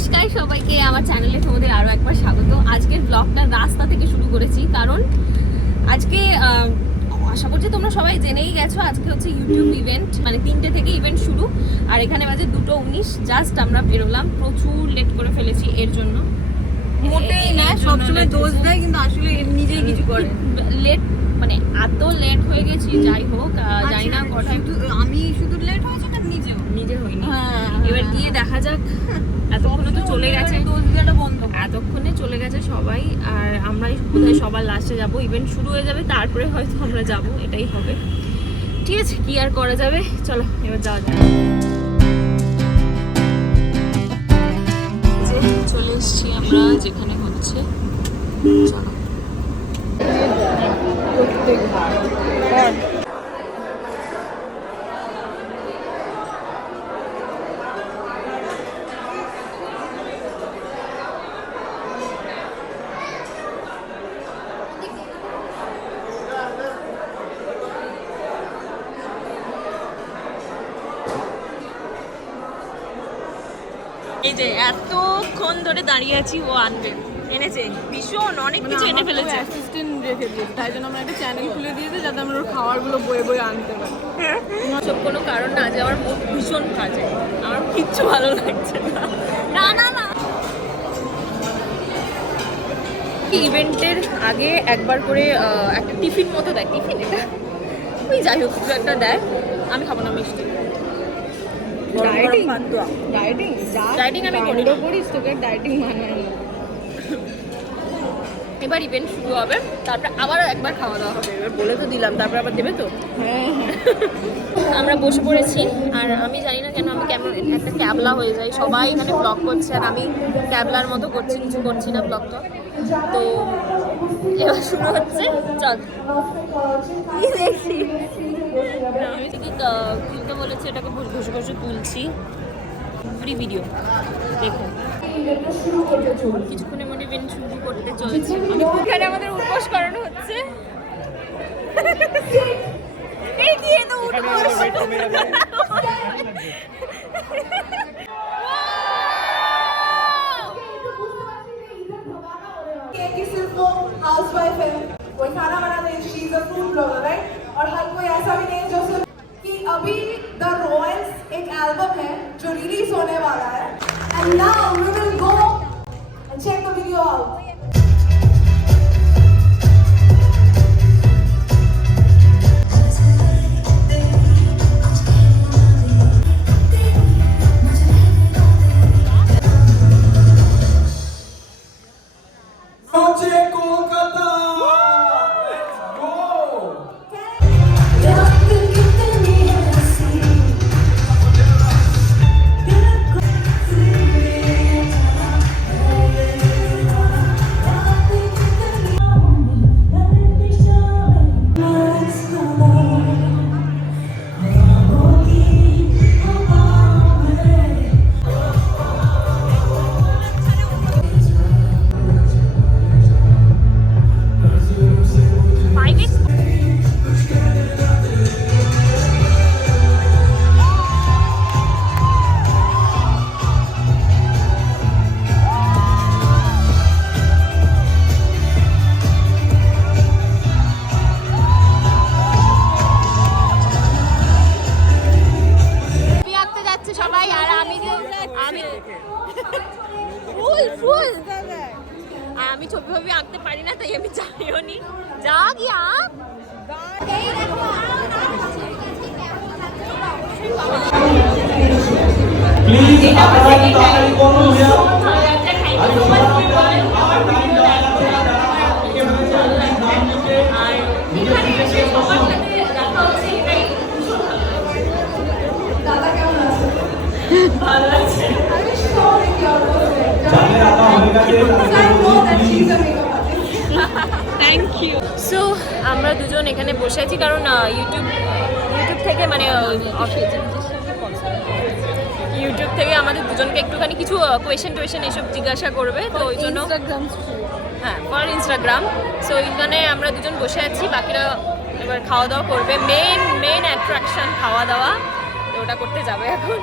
নমস্কার সবাইকে আমার চ্যানেলে তোমাদের আরও একবার স্বাগত। আজকের ব্লগটা রাস্তা থেকে শুরু করেছি কারণ আজকে আশা করছি তোমরা সবাই জেনেই গেছো আজকে হচ্ছে ইউটিউব ইভেন্ট মানে তিনটে থেকে ইভেন্ট শুরু আর এখানে বাজে দুটো উনিশ জাস্ট আমরা বেরোলাম প্রচুর লেট করে ফেলেছি এর জন্য। মোটেই না সবসময় দোষ দেয় কিন্তু আসলে নিজেই কিছু করে। লেট মানে এত লেট হয়ে গেছি যাই হোক জানি না আচ্ছা, কটায় শুধু আমি শুধু লেট হয়েছে না নিজেও? নিজে হয়নি হ্যাঁ, এবার গিয়ে দেখা যাক চলে গেছে। এতক্ষণে চলে গেছে সবাই আর আমরাই বোধহয় সবার লাস্টে যাব। ইভেন্ট শুরু হয়ে যাবে তারপরে হয়তো আমরা যাব এটাই হবে। ঠিক আছে কি আর করা যাবে? চলো এবার যাওয়া যাক। যে চলে এসেছি আমরা যেখানে হচ্ছে। চলো এই যে এতক্ষণ ধরে দাঁড়িয়ে আছি ও আনবে। এনেছে ভীষণ অনেক কিছু এনে ফেলেছে। অ্যাসিস্ট্যান্ট রেখে দিয়েছে তাই জন্য আমরা একটা চ্যানেল খুলে দিয়েছে যাতে আমরা ওর খাবারগুলো বয়ে বয়ে আনতে পারি। সব কোনো কারণ না যে আমার মুখ ভীষণ কাজে আমার কিচ্ছু ভালো লাগছে না। না না ইভেন্টের আগে একবার করে একটা টিফিন মতো দেয়। টিফিন এটা? ওই যাই হোক কিছু একটা দেয়। আমি খাব না মিষ্টি। ডায়েটিং ডায়েটিং Dieting আমি করি করিস তোকে ডায়েটিং মানে না। এবার ইভেন্ট শুরু হবে তারপরে আবার একবার খাওয়া দাওয়া হবে। এবার বলে তো দিলাম তারপরে আবার দেবে তো? হ্যাঁ হ্যাঁ। আমরা বসে পড়েছি আর আমি জানি না কেন আমি কেমন একটা ক্যাবলা হয়ে যাই। সবাই এখানে ব্লগ করছে আর আমি ক্যাবলার মতো করছি কিছু করছি না ব্লগটা তো। এবার শুরু হচ্ছে চল। দেখছি আমি শুধু আহ, তুলতে বলেছি এটাকে বসে বসে বসে তুলছি ফ্রি ভিডিও দেখো কিছুক্ষণের মধ্যে ইভেন্ট শুরু করতে চলেছি এখানে আমাদের উৎকোষ করানো হচ্ছে এই কি এত উৎকোষ कि कि सिर्फ वो हाउसवाइफ है कोई खाना बनाते है she is a food blogger right और हर कोई है, जो रिलीज़ होने वाला है। And now we will go and check the video out আর আমি আমি ফুল ফুল। আমি ছবি ছবি আঁকতে পারি না তাই আমি জানিও নি। যা গিয়ে আঁক। প্লিজ আপনারা তাড়াতাড়ি করুন ভাইয়া যাদের রাখা হয়ে গেছে তাদের বলছি, please থ্যাংক ইউ সো আমরা দুজন এখানে বসে আছি কারণ ইউটিউব ইউটিউব থেকে মানে ইউটিউব থেকে আমাদের দুজনকে একটুখানি কিছু কোয়েশন টোয়েশন এসব জিজ্ঞাসা করবে তো ওই জন্য হ্যাঁ ফর ইনস্টাগ্রাম সো ওইখানে আমরা দুজন বসে আছি বাকিরা এবার খাওয়া দাওয়া করবে। মেন মেন অ্যাট্রাকশন খাওয়া দাওয়া তো ওটা করতে যাবে এখন।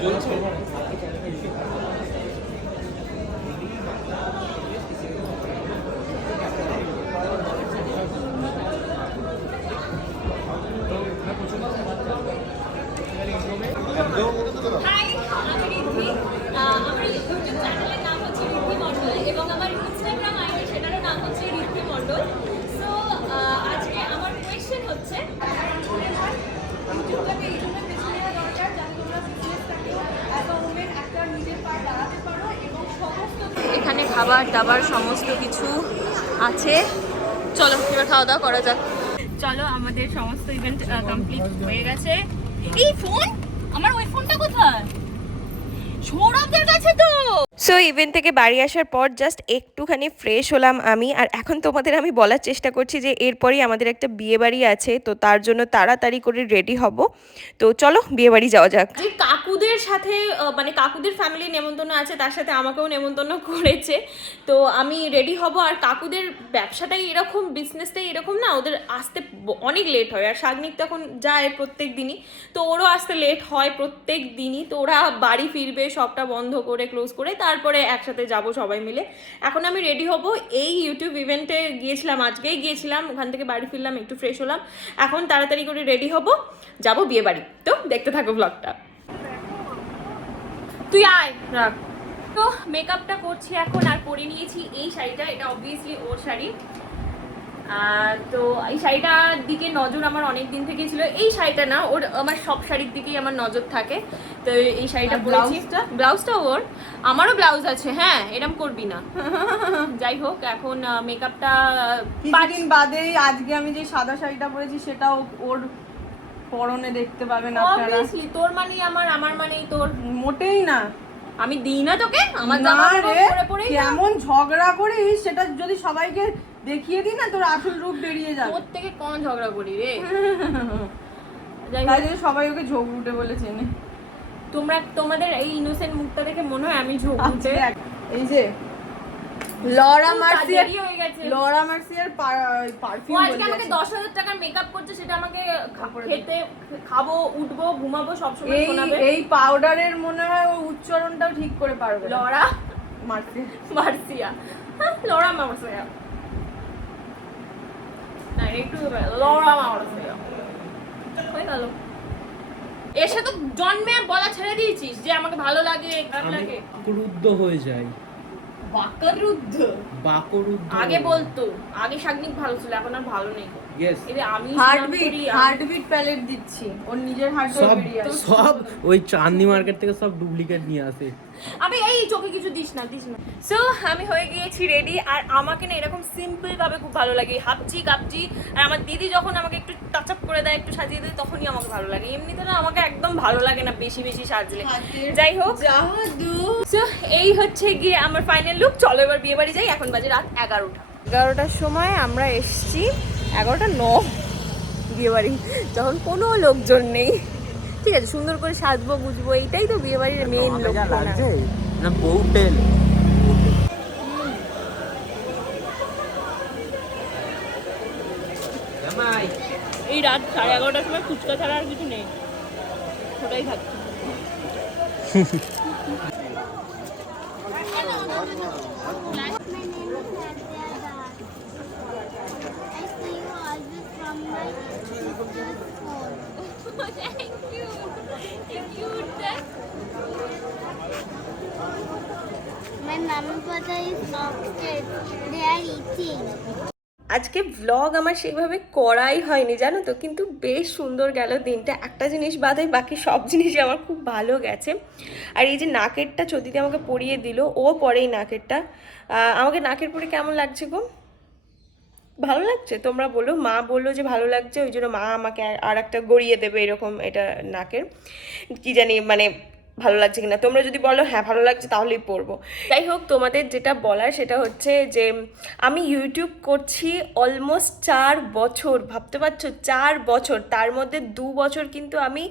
Yo no. খাবার দাবার সমস্ত কিছু আছে। চলো, এবার খাওয়া দাওয়া করা যাক। চলো, আমাদের সমস্ত ইভেন্ট কমপ্লিট হয়ে গেছে। এই ফোন আমার ওই ফোনটা কোথায়? সৌরভদের কাছে তো! সো ইভেন্ট থেকে বাড়ি আসার পর জাস্ট একটুখানি ফ্রেশ হলাম আমি। আর এখন তোমাদের আমি বলার চেষ্টা করছি যে, এরপরই আমাদের একটা বিয়ে বাড়ি আছে, তো তার জন্য তাড়াতাড়ি করে রেডি হব। তো চলো, বিয়ে বাড়ি যাওয়া যাক। কাকুদের সাথে মানে কাকুদের ফ্যামিলি নেমন্তন্ন আছে, তার সাথে আমাকেও নেমন্তন্ন করেছে। তো আমি রেডি হব, আর কাকুদের ব্যবসাটাই এরকম বিজনেসটাই এরকম না, ওদের আসতে অনেক লেট হয়। আর শাগনিক তখন যায় প্রত্যেক দিনই, তো ওরও আসতে লেট হয় প্রত্যেক দিনই। তো ওরা বাড়ি ফিরবে, সবটা বন্ধ করে ক্লোজ করে তারপরে একসাথে যাব সবাই মিলে। এখন আমি রেডি হব। এই ইউটিউব ইভেন্টে গিয়েছিলাম, আজকেই গিয়েছিলাম। ওখান থেকে বাড়ি ফিরলাম, একটু ফ্রেশ হলাম। এখন তাড়াতাড়ি করে রেডি হব। যাব বিয়ে বাড়ি। তো দেখতে থাকো ব্লগটা তুই আয়, রাখ। তো মেকআপটা করছি এখন আর পরে নিয়েছি এই শাড়িটা। এটা অবভিয়াসলি ওর শাড়ি। তো এই শাড়িটার দিকে নজর আমার অনেক দিন থেকে ছিল। এই শাড়িটা না ওর আমার সব শাড়ির দিকেই আমার নজর থাকে। তো এই শাড়িটা ব্লাউজটা? ব্লাউজটা ওর। আমারও ব্লাউজ আছে হ্যাঁ এরম করবি না। যাই হোক এখন মেকআপটা কিছুদিন বাদে আজকে আমি যে সাদা শাড়িটা পরেছি সেটাও ওর পরনে দেখতে পাবেন আপনারা। তোর মানেই আমার আমার মানেই তোর। মোটেই না। আমি দিই না তোকে? আমার জামা রে পরে কেমন ঝগড়া করিস সেটা যদি সবাইকে দেখিয়ে দিই না তোর আসল রূপ বেরিয়ে যাবে। তোর থেকে কোন ঝগড়া করি রে? যাই তাই জন্য সবাই ওকে উঠে বলে চেনে। তোমরা তোমাদের এই ইনোসেন্ট মুখটা দেখে মনে হয় আমি ঝোঁক উঠে এই যে লরা মার্সিয়ার হয়ে গেছে। লরা মার্সিয়ার পারফিউম আজকে আমাকে টাকার মেকআপ করছে সেটা আমাকে খেতে খাব উঠবো ঘুমাবো সবসময় এই শোনাবে। এই পাউডারের মনে হয় ও উচ্চারণটাও ঠিক করে পারবে। লরা? মার্সিয়া। মার্সিয়া। হ্যাঁ, লরা মার্সিয়া। না একটু হয়ে গেল। এসে তো জন্মে বলা ছেড়ে দিয়েছিস যে আমাকে ভালো লাগে খারাপ লাগে। ক্রুদ্ধ হয়ে যাই। বাকরুদ্ধ? বাকরুদ্ধ আগে বলতো আগে শাগনিক ভালো ছিল এখন আর ভালো নেই। হার্টবিট স্নান করি, আমি- হার্টবিট প্যালেট দিচ্ছি। ওর নিজের সব সব ওই চাঁদনি মার্কেট থেকে সব ডুপ্লিকেট নিয়ে আসে। আমি এই চোখে কিছু দিস না দিস না। সো আমি হয়ে গিয়েছি রেডি আর আমাকে না এরকম সিম্পল ভাবে খুব ভালো লাগে। হাপচি কাপচি। আর আমার দিদি যখন আমাকে একটু টাচ আপ করে দেয় একটু সাজিয়ে দেয় তখনই আমাকে ভালো লাগে। এমনিতে না আমাকে একদম ভালো লাগে না বেশি বেশি সাজলে। যাই হোক। সো এই হচ্ছে গিয়ে আমার ফাইনাল লুক চলো এবার বিয়ে বাড়ি যাই। এখন বাজে রাত এগারোটা। এগারোটার সময় আমরা এসছি এগারোটা ন বিয়ে বাড়ি যখন কোনো লোকজন নেই। ঠিক আছে সুন্দর করে সাজবো বুঝব এইটাই তো বিয়ে বাড়ির মেইন লোক না এই রাত সাড়ে এগারোটার সময় ফুচকা ছাড়া আর কিছু নেই। ওটাই খাচ্ছি। আজকে ভ্লগ আমার সেইভাবে করাই হয়নি, জানো তো? কিন্তু বেশ সুন্দর গেল দিনটা। একটা জিনিস বাদে বাকি সব জিনিসই আমার খুব ভালো গেছে। আর এই যে নাকেরটা চদিতে আমাকে পরিয়ে দিল, ও পরেই নাকেরটা। আমাকে নাকের পরে কেমন লাগছে গো? ভালো লাগছে? তোমরা বলো, মা বলল যে ভালো লাগছে, ওই জন্য মা আমাকে আর একটা গড়িয়ে দেবে এরকম এটা নাকের। কি জানি মানে ভালো লাগছে কিনা? তোমরা যদি বলো হ্যাঁ ভালো লাগছে, তাহলেই পড়ব। যাই হোক, তোমাদের যেটা বলার সেটা হচ্ছে যে, আমি ইউটিউব করছি অলমোস্ট চার বছর, ভাবতে পারছ? চার বছর। তার মধ্যে দু বছর কিন্তু আমি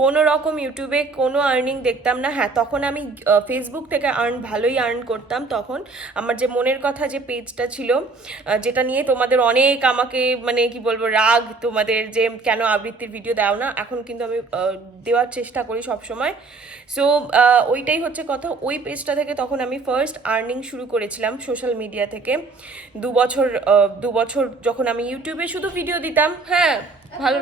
কোনো রকম ইউটিউবে কোনো আর্নিং দেখতাম না। হ্যাঁ তখন আমি ফেসবুক থেকে আর্ন ভালোই আর্ন করতাম তখন। আমার যে মনের কথা যে পেজটা ছিল যেটা নিয়ে তোমাদের অনেক আমাকে মানে কি বলব, রাগ, তোমাদের যে কেন আবৃত্তির ভিডিও দাও না এখন কিন্তু আমি দেওয়ার চেষ্টা করি সব সময় সো ওইটাই হচ্ছে কথা। ওই পেজটা থেকে তখন আমি ফার্স্ট আর্নিং শুরু করেছিলাম সোশ্যাল মিডিয়া থেকে। দু বছর দু বছর যখন আমি ইউটিউবে শুধু ভিডিও দিতাম হ্যাঁ ভালো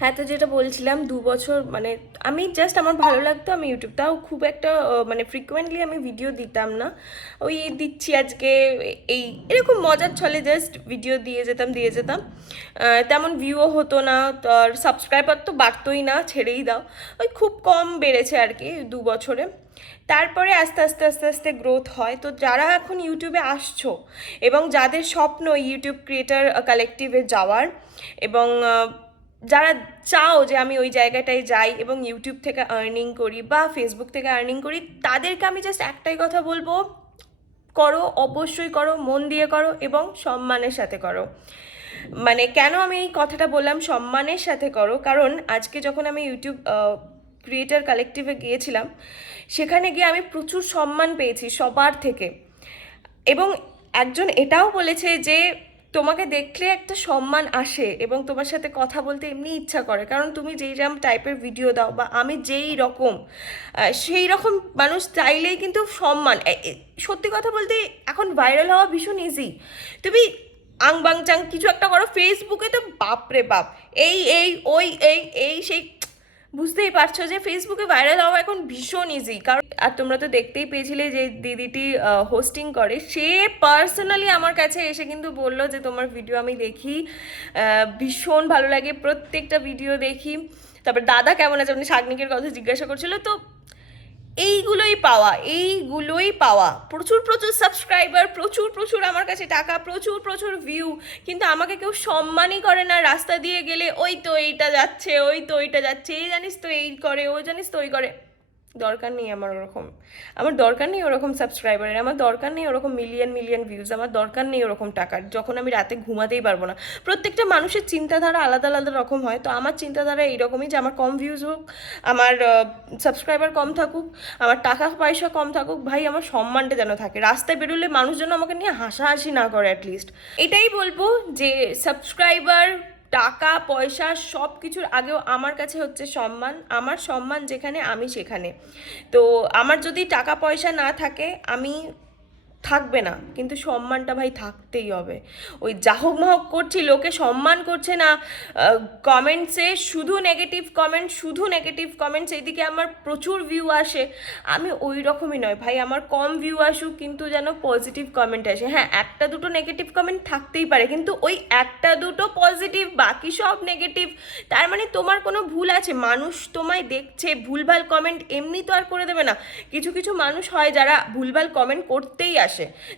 হ্যাঁ তো যেটা বলছিলাম, দু বছর মানে আমি জাস্ট আমার ভালো লাগতো, আমি ইউটিউব তাও খুব একটা মানে ফ্রিকুয়েন্টলি আমি ভিডিও দিতাম না। ওই দিচ্ছি আজকে, এই এরকম মজার ছলে জাস্ট ভিডিও দিয়ে যেতাম দিয়ে যেতাম। তেমন ভিউও হতো না আর সাবস্ক্রাইবার তো বাড়তোই না, ছেড়েই দাও। ওই খুব কম বেড়েছে আর কি দু বছরে। তারপরে আস্তে আস্তে আস্তে আস্তে গ্রোথ হয়। তো যারা এখন ইউটিউবে আসছো, এবং যাদের স্বপ্ন ইউটিউব ক্রিয়েটার কালেকটিভে যাওয়ার, এবং যারা চাও যে আমি ওই জায়গাটায় যাই এবং ইউটিউব থেকে আর্নিং করি বা ফেসবুক থেকে আর্নিং করি, তাদেরকে আমি জাস্ট একটাই কথা বলব, করো, অবশ্যই করো, মন দিয়ে করো এবং সম্মানের সাথে করো। মানে কেন আমি এই কথাটা বললাম, সম্মানের সাথে করো? কারণ আজকে যখন আমি ইউটিউব ক্রিয়েটার কালেকটিভে গিয়েছিলাম, সেখানে গিয়ে আমি প্রচুর সম্মান পেয়েছি সবার থেকে। এবং একজন এটাও বলেছে যে তোমাকে দেখলে একটা সম্মান আসে এবং তোমার সাথে কথা বলতে এমনি ইচ্ছা করে। কারণ তুমি যেই রকম টাইপের ভিডিও দাও বা আমি যেই রকম সেই রকম মানুষ চাইলেই কিন্তু সম্মান। সত্যি কথা বলতে এখন ভাইরাল হওয়া ভীষণ ইজি তুমি আং বাং চাং কিছু একটা করো ফেসবুকে তো বাপরে বাপ। এই এই, ওই, এই এই, সেই বুঝতেই পারছ যে ফেসবুকে ভাইরাল হওয়া এখন ভীষণ ইজি কারণ, আর তোমরা তো দেখতেই পেয়েছিলে যে দিদিটি হোস্টিং করে। সে পার্সোনালি আমার কাছে এসে কিন্তু বলল যে, তোমার ভিডিও আমি দেখি ভীষণ ভালো লাগে, প্রত্যেকটা ভিডিও দেখি। তারপর, দাদা কেমন আছে? উনি শাগনিকের কথা জিজ্ঞাসা করছিল। তো এইগুলোই পাওয়া এইগুলোই পাওয়া। প্রচুর প্রচুর সাবস্ক্রাইবার প্রচুর প্রচুর আমার কাছে টাকা, প্রচুর প্রচুর ভিউ কিন্তু আমাকে কেউ সম্মানই করে না রাস্তা দিয়ে গেলে, ওই তো এইটা যাচ্ছে, ওই তো ওইটা যাচ্ছে, এই জানিস তো এই করে ও জানিস তো ওই করে। দরকার নেই আমার ওরকম। আমার দরকার নেই ওরকম সাবস্ক্রাইবারের আমার দরকার নেই ওরকম মিলিয়ন মিলিয়ন ভিউজ আমার দরকার নেই ওরকম টাকার, যখন আমি রাতে ঘুমাতেই পারব না। প্রত্যেকটা মানুষের চিন্তাধারা আলাদা আলাদা রকম হয়, তো আমার চিন্তাধারা এইরকমই যে আমার কম ভিউজ হোক, আমার সাবস্ক্রাইবার কম থাকুক, আমার টাকা পয়সা কম থাকুক, ভাই আমার সম্মানটা যেন থাকে। রাস্তায় বেরোলে মানুষজন আমাকে নিয়ে হাসাহাসি না করে অ্যাটলিস্ট এটাই বলব যে সাবস্ক্রাইবার টাকা, পয়সা সব কিছুর আগেও আমার কাছে হচ্ছে সম্মান। আমার সম্মান যেখানে, আমি সেখানে। তো আমার যদি টাকা পয়সা না থাকে, আমি থাকবে না, কিন্তু সম্মানটা ভাই থাকতেই হবে। ওই জাহক মাহক করছি, লোকে সম্মান করছে না কমেন্টসে শুধু নেগেটিভ কমেন্ট শুধু নেগেটিভ কমেন্টস এইদিকে আমার প্রচুর ভিউ আসে। আমি ওই রকমই নয় ভাই, আমার কম ভিউ আসুক, কিন্তু যেন পজিটিভ কমেন্ট আসে। হ্যাঁ একটা দুটো নেগেটিভ কমেন্ট থাকতেই পারে, কিন্তু ওই একটা দুটো পজিটিভ বাকি সব নেগেটিভ তার মানে তোমার কোনো ভুল আছে? মানুষ তোমায় দেখছে, ভুলভাল কমেন্ট এমনি তো আর করে দেবে না। কিছু কিছু মানুষ হয় যারা ভুলভাল কমেন্ট করতেই আসে।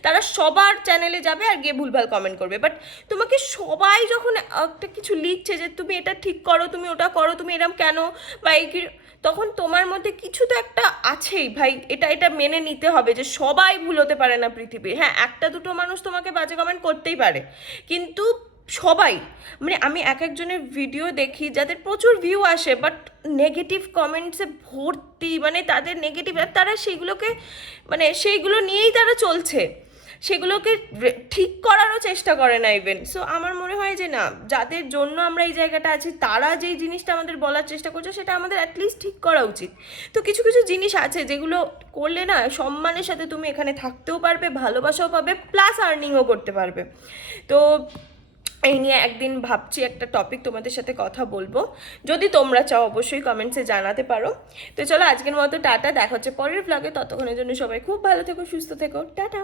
তারা সবার চ্যানেলে যাবে আর গিয়ে ভুলভাল কমেন্ট করবে। বাট তোমাকে সবাই যখন একটা কিছু লিখছে যে, তুমি এটা ঠিক করো, তুমি ওটা করো, তুমি এরম কেন? বা এই তখন তোমার মধ্যে কিছু তো একটা আছেই। ভাই, এটা এটা মেনে নিতে হবে যে, সবাই ভুল হতে পারে না পৃথিবী হ্যাঁ একটা দুটো মানুষ তোমাকে বাজে কমেন্ট করতেই পারে। কিন্তু সবাই মানে আমি এক একজনের ভিডিও দেখি যাদের প্রচুর ভিউ আসে বাট নেগেটিভ কমেন্টসে ভর্তি মানে তাদের নেগেটিভ তারা সেইগুলোকে মানে সেইগুলো নিয়েই তারা চলছে। সেগুলোকে ঠিক করারও চেষ্টা করে না ইভেন সো আমার মনে হয় যে না, যাদের জন্য আমরা এই জায়গাটা আছি, তারা যেই জিনিসটা আমাদের বলার চেষ্টা করছে, সেটা আমাদের অ্যাটলিস্ট ঠিক করা উচিত। তো কিছু কিছু জিনিস আছে যেগুলো করলে না, সম্মানের সাথে তুমি এখানে থাকতেও পারবে, ভালোবাসাও পাবে প্লাস আর্নিংও করতে পারবে। তো এই নিয়ে একদিন ভাবছি একটা টপিক তোমাদের সাথে কথা বলব। যদি তোমরা চাও অবশ্যই কমেন্টসে জানাতে পারো। তো চলো আজকের মতো টাটা, দেখা হচ্ছে পরের ব্লগে ততক্ষণের জন্য সবাই খুব ভালো থেকো, সুস্থ থেকো। টাটা।